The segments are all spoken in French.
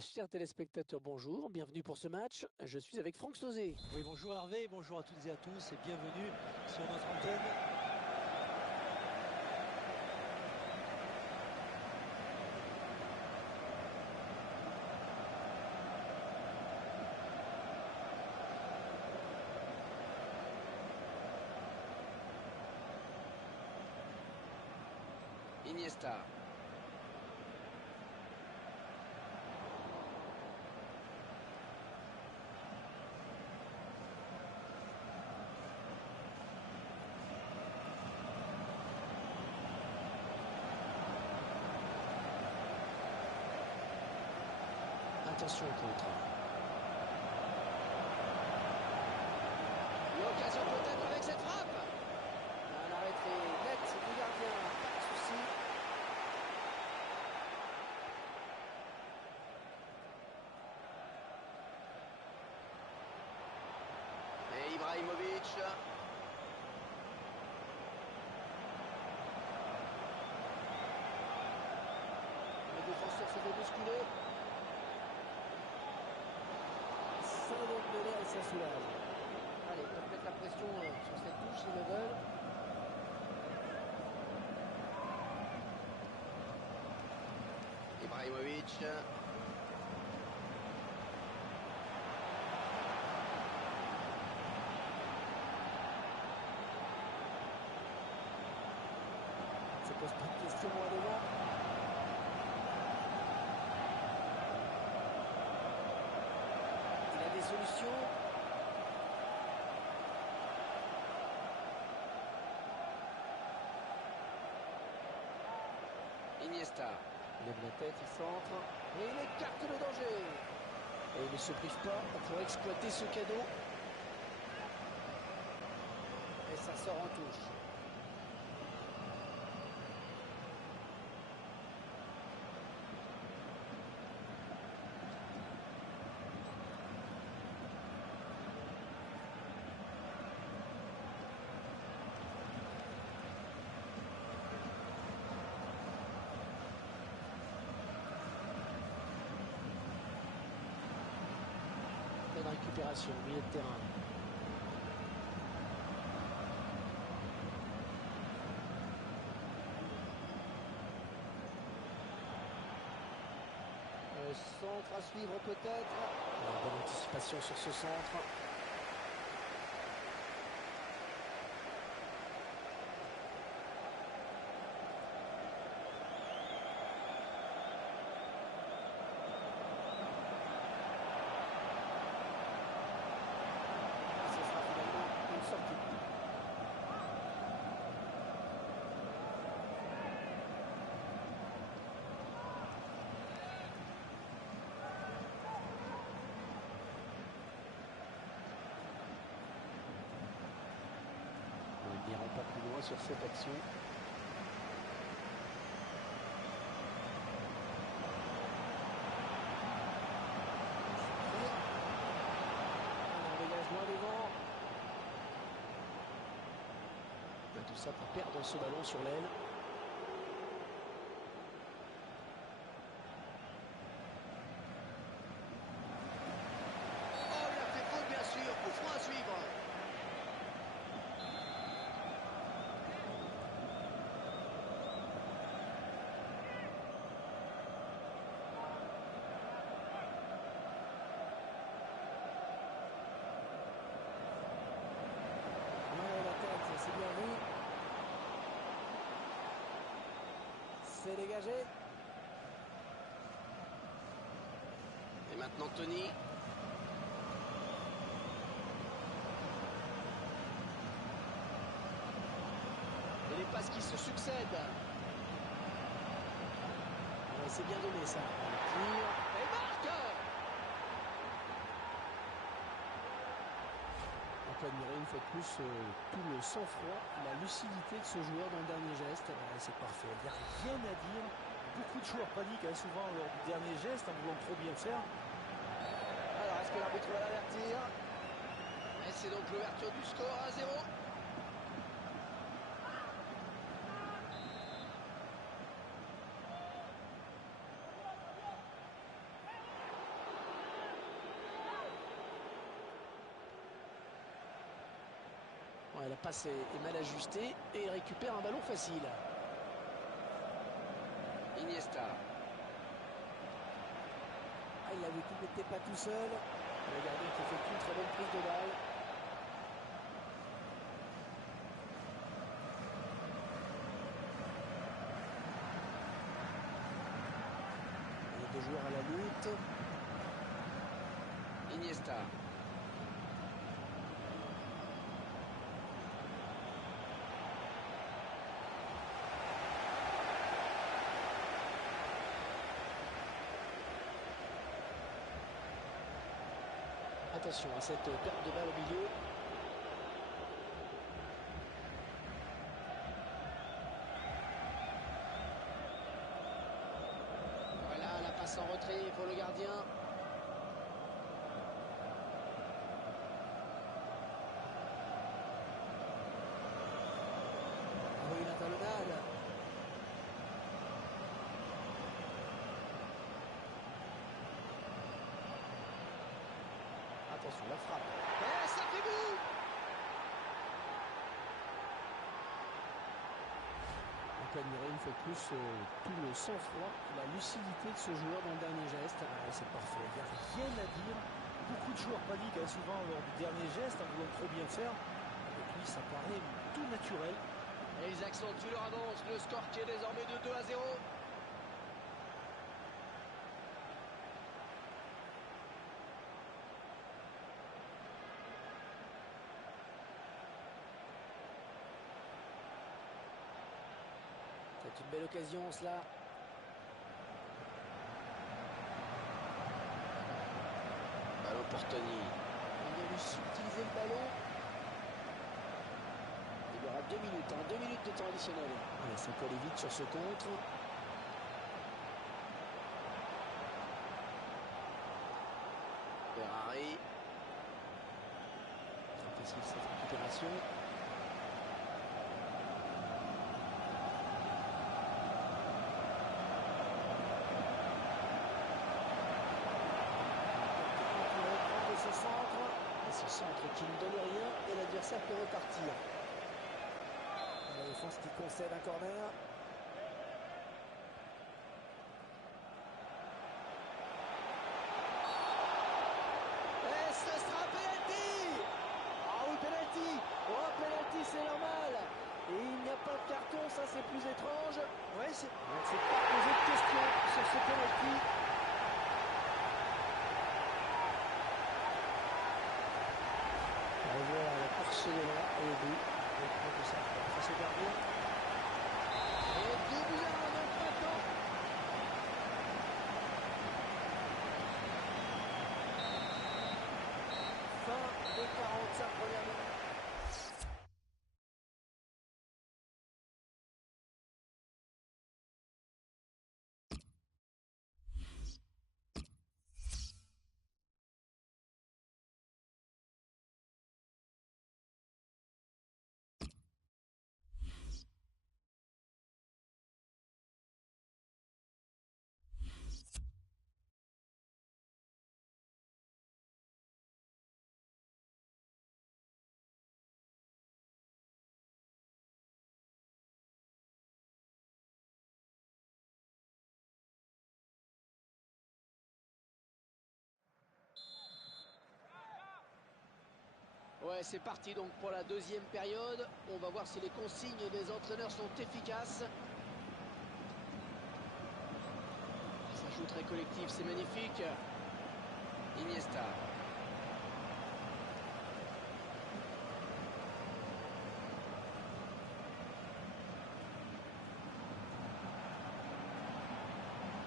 Chers téléspectateurs, bonjour, bienvenue pour ce match. Je suis avec Franck Sauzé. Oui, bonjour Hervé, bonjour à toutes et à tous et bienvenue sur notre antenne. Iniesta. Attention au contre. L'occasion peut-être avec cette frappe. Un arrêt très net du gardien, pas de souci. Et Ibrahimovic. Le défenseur se fait bousculer. Ça donne de l'air et ça soulage. Allez, ils peuvent mettre la pression sur cette touche s'ils le veulent. Ibrahimovic. Ça ne pose pas de question moi devant. Il a des solutions. Iniesta. Il lève la tête, il centre. Et il écarte le danger. Et il ne se prive pas pour exploiter ce cadeau. Et ça sort en touche. Bonne récupération au milieu de terrain. Centre à suivre peut-être. Bonne anticipation sur ce centre. Ce sera finalement une sortie. Ils n'iront pas plus loin sur cette action. On dégage loin devant. Tout ça pour perdre ce ballon sur l'aile. Oh, il a fait faute bien sûr. Coup franc à suivre. Ouais, la tête, c'est bien vu. C'est dégagé. Et maintenant Tony. Et les passes qui se succèdent. Ouais, c'est bien donné ça. Tire. Et marque. On peut admirer une fois de plus tout le sang-froid, la lucidité de ce joueur dans le dernier geste. C'est parfait. Il n'y a rien à dire. Beaucoup de joueurs paniquent souvent lors du dernier geste en voulant trop bien faire. Alors, est-ce que l'arbitre va l'avertir? Et c'est donc l'ouverture du score 1-0. La passe est mal ajustée et il récupère un ballon facile. Iniesta. Ah, il avait vu qu'il n'était pas tout seul. Le gardien qui effectue une très bonne prise de balle. Il y a deux joueurs à la lutte. Iniesta. Attention à cette perte de balle au milieu. Voilà la passe en retrait pour le gardien. Oui, la talonnade. Attention, la frappe. Et ça fait but! On peut admirer une fois de plus tout le sang-froid, la lucidité de ce joueur dans le dernier geste. Ah, c'est parfait. Il n'y a rien à dire. Beaucoup de joueurs paniquent souvent lors du dernier geste en voulant trop bien faire. Avec lui, ça paraît tout naturel. Et ils accentuent leur avance. Le score qui est désormais de 2-0. C'est une belle occasion, cela. Ballon pour Tony. Il vient lui subtiliser le ballon. Il y aura 2 minutes, 2 minutes de temps additionnel. Allez, ça peut aller vite sur ce contre. Ferrari. Très facile cette récupération. Ce centre qui ne donne rien et l'adversaire peut repartir. La défense qui concède un corner. Et ce sera penalty! Ah oui, penalty! Oh, penalty, c'est normal! Et il n'y a pas de carton, ça c'est plus étrange. Ouais, c'est On ne s'est pas posé de questions sur ce penalty. On voit la course de là et le but. Je crois que ça face au gardien. Et 2 buts à 1 donc maintenant. Fin des 45 premières minutes. Ouais, c'est parti donc pour la deuxième période. On va voir si les consignes des entraîneurs sont efficaces. Ça joue très collectif, c'est magnifique. Iniesta.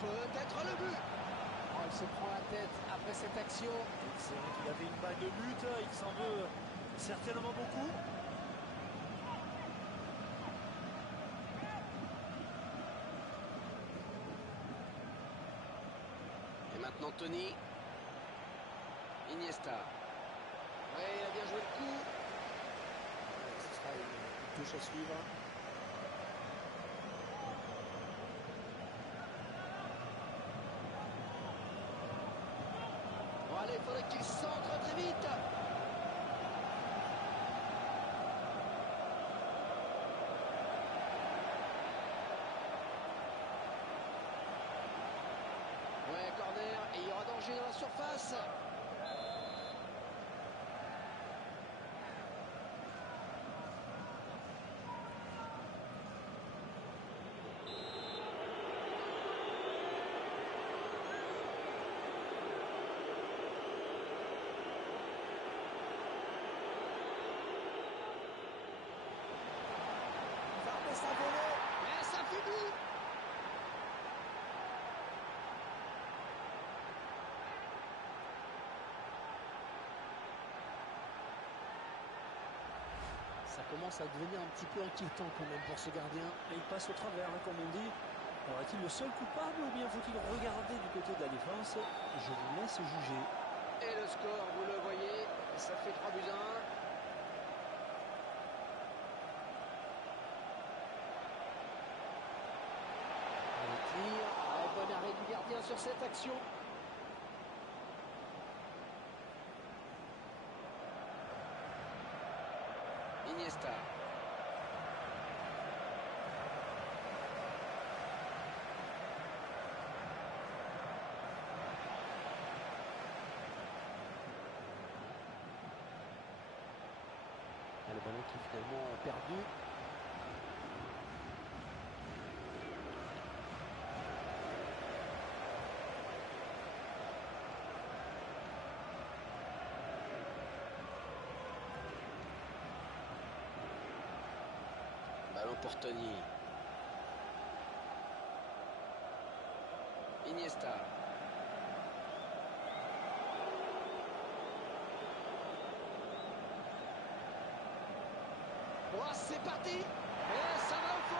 Peut-être le but. Oh, il se prend la tête après cette action. vrai qu'il avait une balle de but, il s'en veut certainement beaucoup. Et maintenant Tony. Iniesta. Ouais, il a bien joué le coup. Ce sera une touche à suivre. Bon, allez, il faudrait qu'il centre très vite. surface. Ça volait. Et ça fait but. Ça commence à devenir un petit peu inquiétant quand même pour ce gardien. Et il passe au travers, hein, comme on dit. Alors, est-il le seul coupable ou bien faut-il regarder du côté de la défense? Je vous laisse juger. Et le score, vous le voyez, ça fait 3 buts à 1. Bon arrêt du gardien sur cette action. Iniesta. Le ballon qui est finalement perdu. Ballon pour Tony. Iniesta. Oh, c'est parti. Et ça va au fond.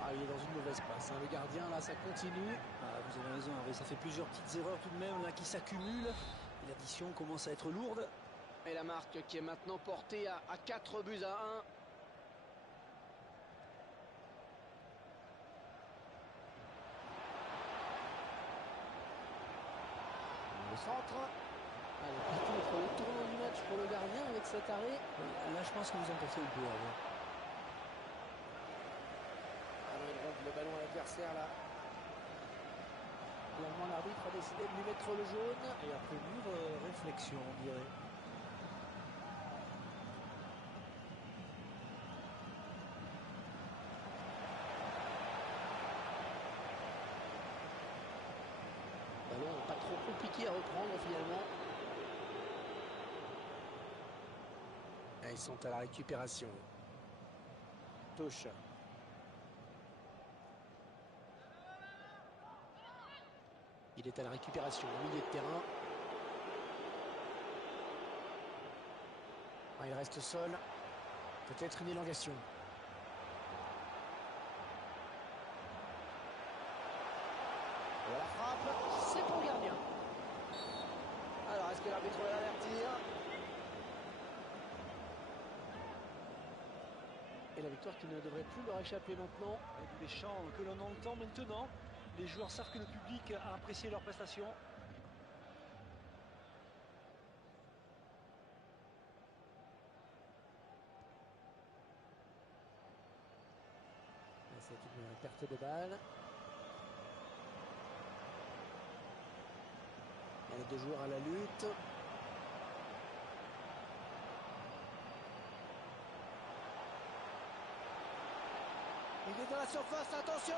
Ah, il est dans une mauvaise passe, hein. Le gardien, là, ça continue. Ah, vous avez raison, Hervé, ça fait plusieurs petites erreurs tout de même là qui s'accumulent. Et l'addition commence à être lourde. Et la marque qui est maintenant portée à 4 buts à 1. Le centre. Allez, peut-être le tournant du match pour le gardien avec cet arrêt. Là, je pense que vous en pensez un peu, Hervé. Alors, il rentre le ballon à l'adversaire, là. Finalement, l'arbitre a décidé de lui mettre le jaune. Et après mûre réflexion, on dirait. Ballon pas trop compliqué à reprendre finalement. Et ils sont à la récupération. Touche. Il est à la récupération au milieu de terrain. Ah, il reste seul. Peut-être une élongation. Voilà la frappe. C'est pour le gardien. Alors, est-ce que l'arbitre va l'avertir? Et la victoire qui ne devrait plus leur échapper maintenant. Avec les chants que l'on entend maintenant, les joueurs savent que le public a apprécié leur prestation. C'est une perte de balle. Il y a les deux joueurs à la lutte. Il est dans la surface, attention!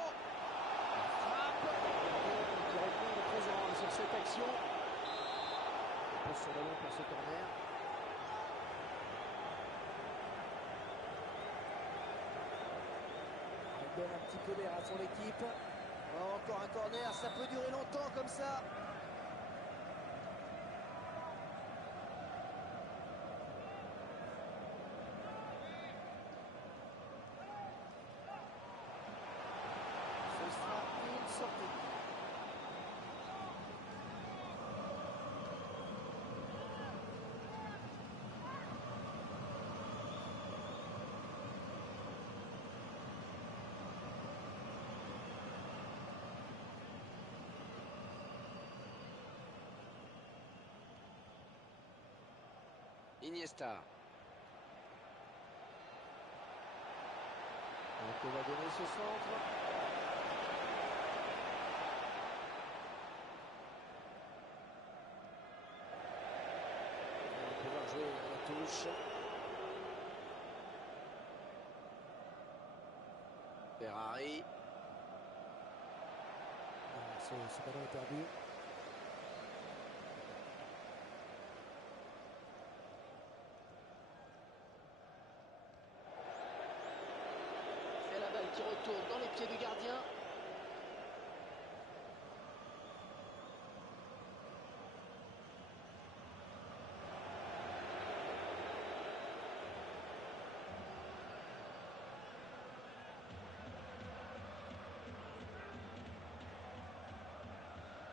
Frappe qui répond présent sur cette action. Il pose son ballon pour ce corner. Il donne un petit peu d'air à son équipe. Oh, encore un corner, ça peut durer longtemps comme ça. Ce sera une sortie. Iniesta. Donc on va donner ce centre. On va pouvoir jouer à la touche. Ferrari. Ce ballon est perdu. Et la balle qui retourne dans les pieds du gardien.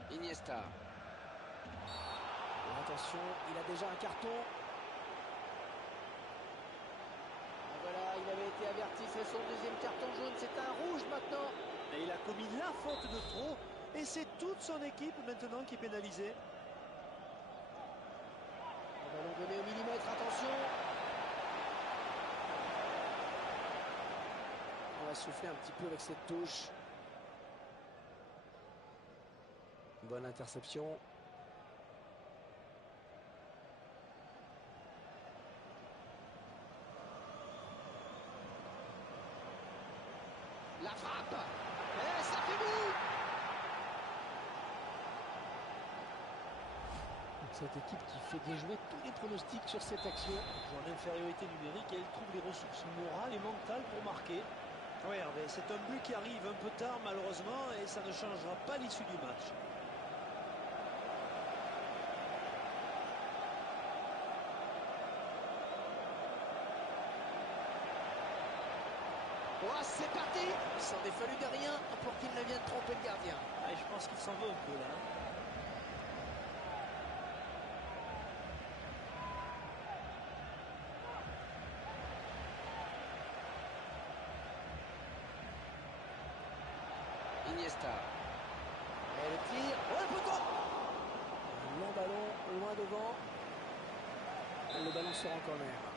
Iniesta. Attention, il a déjà un carton. Et voilà, il avait été averti, c'est son deuxième carton jaune, c'est un rouge maintenant. Et il a commis la faute de trop. Et c'est toute son équipe maintenant qui est pénalisée. Le ballon donné au millimètre, attention. On va souffler un petit peu avec cette touche. Bonne interception. La frappe. Et ça fait but. Cette équipe qui fait déjouer tous les pronostics sur cette action. En infériorité numérique, elle trouve les ressources morales et mentales pour marquer. Oui, Hervé, c'est un but qui arrive un peu tard malheureusement et ça ne changera pas l'issue du match. Oh, c'est parti. Il s'en est fallu de rien pour qu'il ne vienne tromper le gardien. Ah, et je pense qu'il s'en veut un peu là. Iniesta. Et le tir. Oh, le poteau. Un long ballon, loin devant. Le ballon sort en corner.